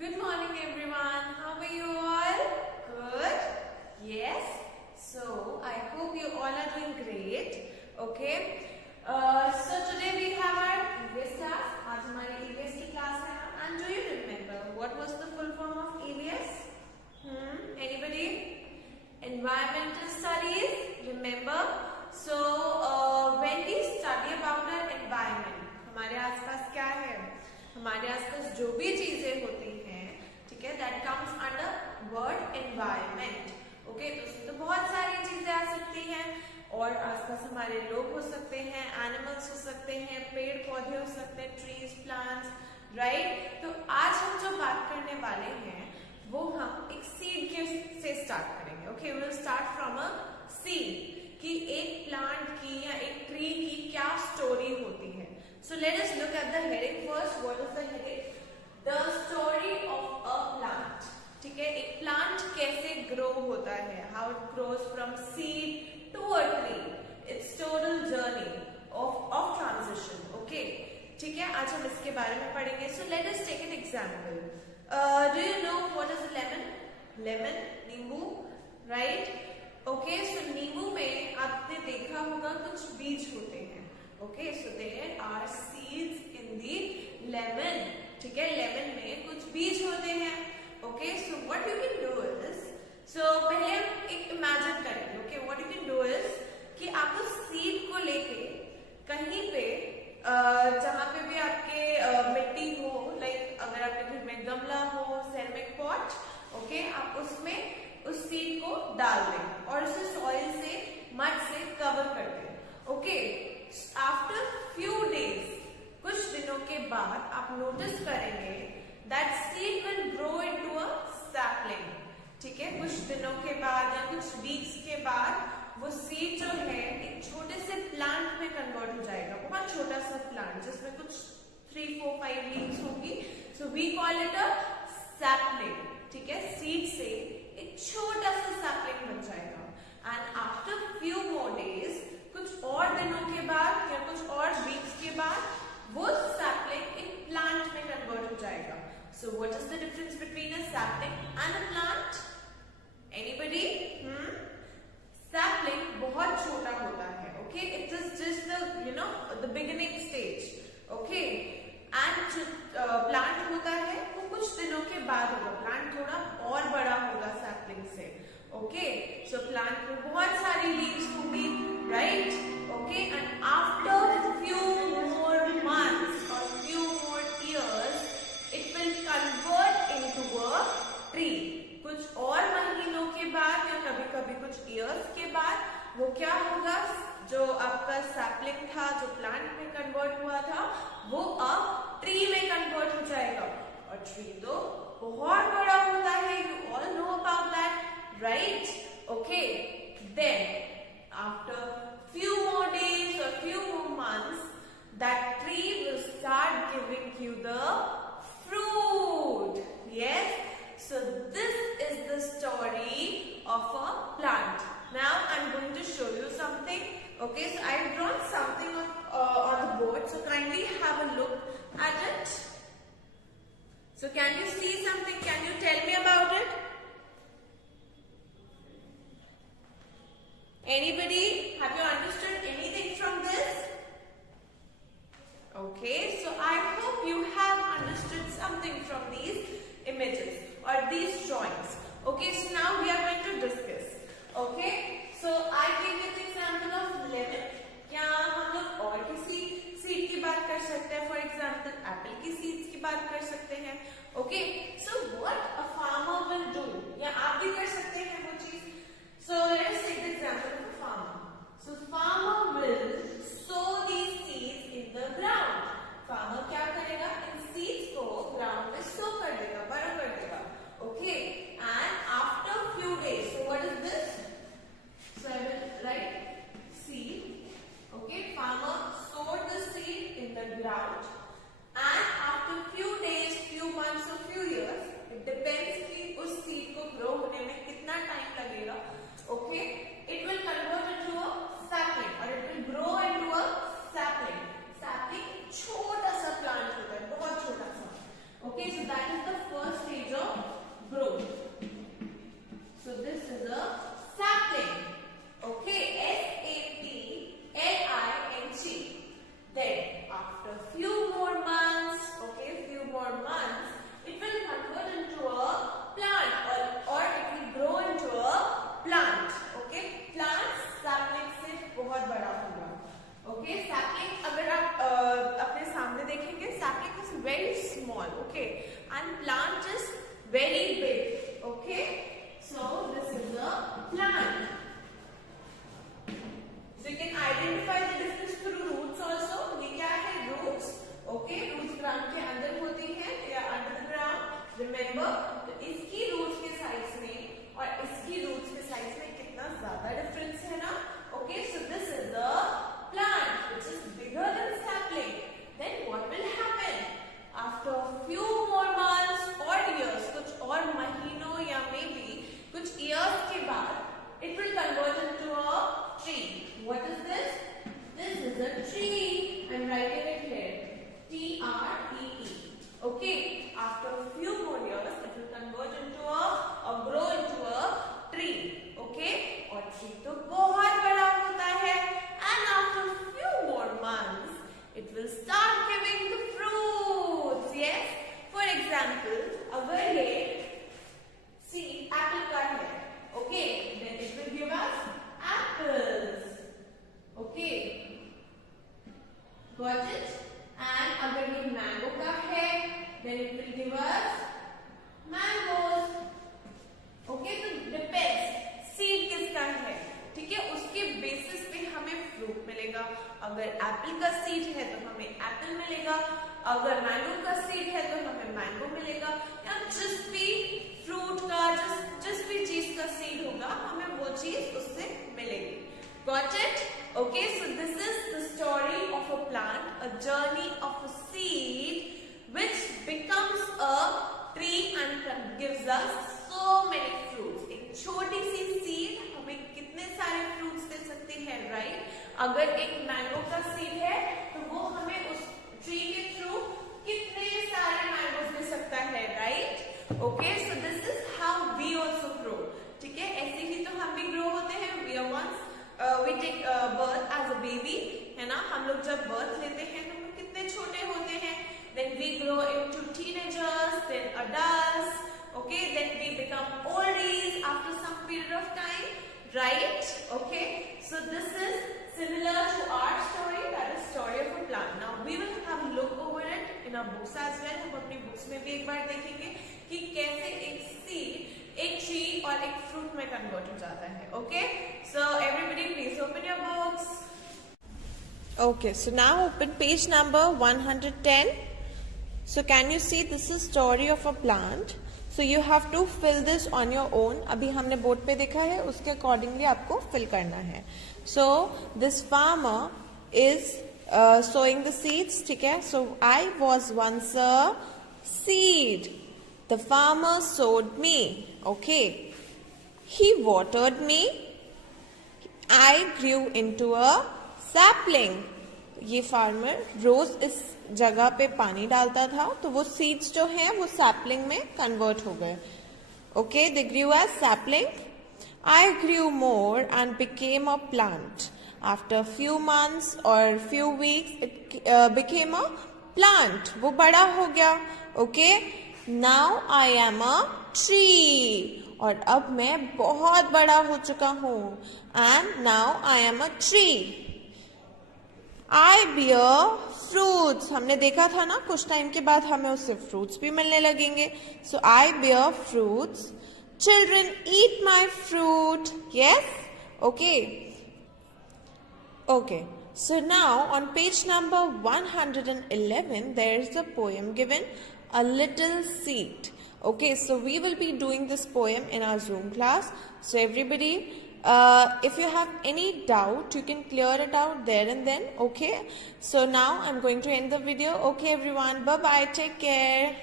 Good morning everyone. How are you all? Good? Yes? So, I hope you all are doing great. Okay? So today we have our EVS class. आज हमारी EVS की class है. And do you remember what was the full form of EVS? Anybody? Environmental studies. Remember? So, when we study about our environment, हमारे आसपास क्या है? हमारे आसपास जो भी चीजें होती हैं, ठीक है, that comes under word environment. Okay, तो बहुत सारी चीजें आ सकती हैं और आसपास हमारे लोग हो सकते हैं, एनिमल्स हो सकते हैं, पेड़ पौधे हो सकते हैं, ट्रीज, प्लांट्स, राइट. तो आज हम जो बात करने वाले हैं वो हम एक सीड से स्टार्ट करेंगे. Okay, we will start from a seed कि एक प्लांट की या एक ट्री की क्या स्टोरी होती है. So let us look at the heading first. What is the heading? The story of a plant. ठीक है, एक प्लांट कैसे ग्रो होता है, how it grows from seed to a tree. Its total journey of transition. Okay, ठीक है, आज हम इसके बारे में पढ़ेंगे. So let us take an example. Do you know what is a lemon? Lemon, नींबू, right? Okay, so नींबू में आपने देखा होगा कुछ बीज होते हैं. Okay, so there are seeds in the lemon. ठीक है, lemon में कुछ बीज होते हैं. Okay, so what you can do is, so पहले हम एक imagine करेंगे. Okay, what you can do is कि आप उस seed को लेके कहीं पे जहाँ पे भी आपके मिट्टी हो, like अगर आपके घर में गमला हो, ceramic pot, okay, आप उसमें उस seed को डाल दें और उसे soil से, mud से cover कर दें. Okay, आफ्टर फ्यू डेज, कुछ दिनों के बाद आप नोटिस करेंगे that seed will grow into a sapling. ठीक है, कुछ दिनों के बाद या कुछ वीक्स के बाद वो सीड जो है एक छोटे से प्लांट में कन्वर्ट हो जाएगा. बहुत छोटा सा प्लांट जिसमें कुछ 3, 4, 5 लीव्स होंगी. So we call it a sapling. ठीक है, सीड से एक छोटा सा सैपलिंग बन जाएगा. And after few more days, कुछ और दिनों के बाद या कुछ और वीक्स के बाद वो सैपलिंग एक प्लांट में कन्वर्ट हो जाएगा. So what is the difference between a sapling and a plant? Anybody? Sapling बहुत छोटा होता है. Okay, it is just the beginning stage. Okay, and जो प्लांट होता है वो कुछ दिनों के बाद होगा. प्लांट थोड़ा और बड़ा होगा सैपलिंग से. ओके, सो प्लांट में बहुत सारी लीव्स होंगी, right? Okay, and after few more months or few more years, it will convert into a tree. कुछ और महीनों के बाद या कभी-कभी कुछ years के बाद वो क्या होगा, जो आपका सैपलिंग था, जो प्लांट में कन्वर्ट हुआ था, वो अब ट्री में कन्वर्ट हो जाएगा. और ट्री तो बहुत बड़ा होता है. You all know about that, right? Okay, then after few more days or few more months, that tree will start giving you the fruit. Yes, so this is the story of a plant. Now I'm going to show you something. Okay, so I've drawn something on the board, so kindly have a look at it. So can you see something? Can you tell me about it? Anybody? Have you understood anything from this? Okay, so I hope you have understood something from these images or these drawings. Okay, so now we are going to discuss. Okay, so I gave you the example of lemon. क्या हम लोग और किसी seed की बात कर सकते हैं? फॉर एग्जाम्पल एप्पल की सीड्स की बात कर सकते हैं. Okay, so what a farmer will do, या आप भी कर सकते हैं वो चीज. So let us take the example of a farmer. So farmer will sow these seeds in the ground. Farmer क्या करेगा, इन seeds को ground में sow कर देगा, बड़ा कर देगा. Okay, and after few days, so what is this? So I will write seed. Okay, farmer sowed the seed in the ground, and after few days, few months or few years, and plant is very big. Okay, so this is a plant. So you can identify the difference through roots also. ये क्या है? Roots. Okay, roots ground के अंदर होती हैं, they are under the ground. Remember, तो इसकी roots के size में और इसकी roots के size में कितना ज्यादा difference है ना? Okay, so this is the plant which is bigger than sapling. Then what will happen? After a few more months or years, कुछ और महीनों या maybe कुछ years के बाद, it will convert into a tree. What is this? This is a tree. I'm writing it here. T-R-E-E. Okay. After a few more years, it will convert into or grow into a tree. Okay. और tree तो बहुत बड़ा होता है. And after a few more months, it will start giving the fruits. Yes. For example, अगर ये seed apple का है, okay, then it will give us apples. Okay, got it? And अगर ये mango का है, then it will give us mangoes. Okay, तो depends seed किसका है, ठीक है? उसके basis पे हमें fruit मिलेगा. अगर apple का seed है तो हमें apple मिलेगा. अगर mango का seed है तो हमें mango मिलेगा. या जिस भी fruit का जिस भी चीज का seed होगा, हमें वो चीज उससे मिलेगी. Got it? Okay, so this is the story of a plant, a journey of a seed which becomes a tree and gives us so many fruits. एक छोटी सी seed हमें कितने सारे fruits दे सकती है, right? अगर एक mango का seed है, तो वो हमें उस tree के through कितने सारे mangoes दे सकता है, right? Okay, so this is how we also grow. ठीक है? ऐसे ही तो हम भी grow होते हैं. We are once we take birth as a baby, है ना? हम लोग जब birth लेते हैं तो हम कितने छोटे होते हैं. Then we grow into teenagers, then adults. Okay, then we become oldies after some period of time, right? Okay, so this is similar to our story, that is story of a plant. Now we will have a look over it in our books as well. हम अपनी books में भी एक बार देखेंगे कि कैसे एक seed एक tree और एक fruit में convert हो जाता है. Okay, so everybody please open your books. Okay, so now open page number 110. So can you see this is story of a plant? So you have to fill this on your own. अभी हमने board पे देखा है, उसके accordingly आपको fill करना है. So this farmer is sowing the seeds, ठीक है? So I was once a seed. The farmer sowed me. Okay. He watered me. I grew into a sapling. ये फार्मर रोज इस जगह पे पानी डालता था, तो वो सीड्स जो हैं वो सैपलिंग में कन्वर्ट हो गए. Okay, they grew as sapling. I grew more and became a plant. After few months or few weeks, it became a plant. वो बड़ा हो गया. Okay. Now I am a tree. और अब मैं बहुत बड़ा हो चुका हूँ. And now I am a tree. I bear fruits. हमने देखा था ना, कुछ टाइम के बाद हमें उससे फ्रूट्स भी मिलने लगेंगे. So I bear fruits. Children eat my fruit. Yes? Okay. Okay. So now on page number 111, there is a poem given, A Little Seed. Okay, so we will be doing this poem in our Zoom class. So everybody, if you have any doubt, you can clear it out there and then. Okay. So now I'm going to end the video. Okay, everyone. Bye-bye. Take care.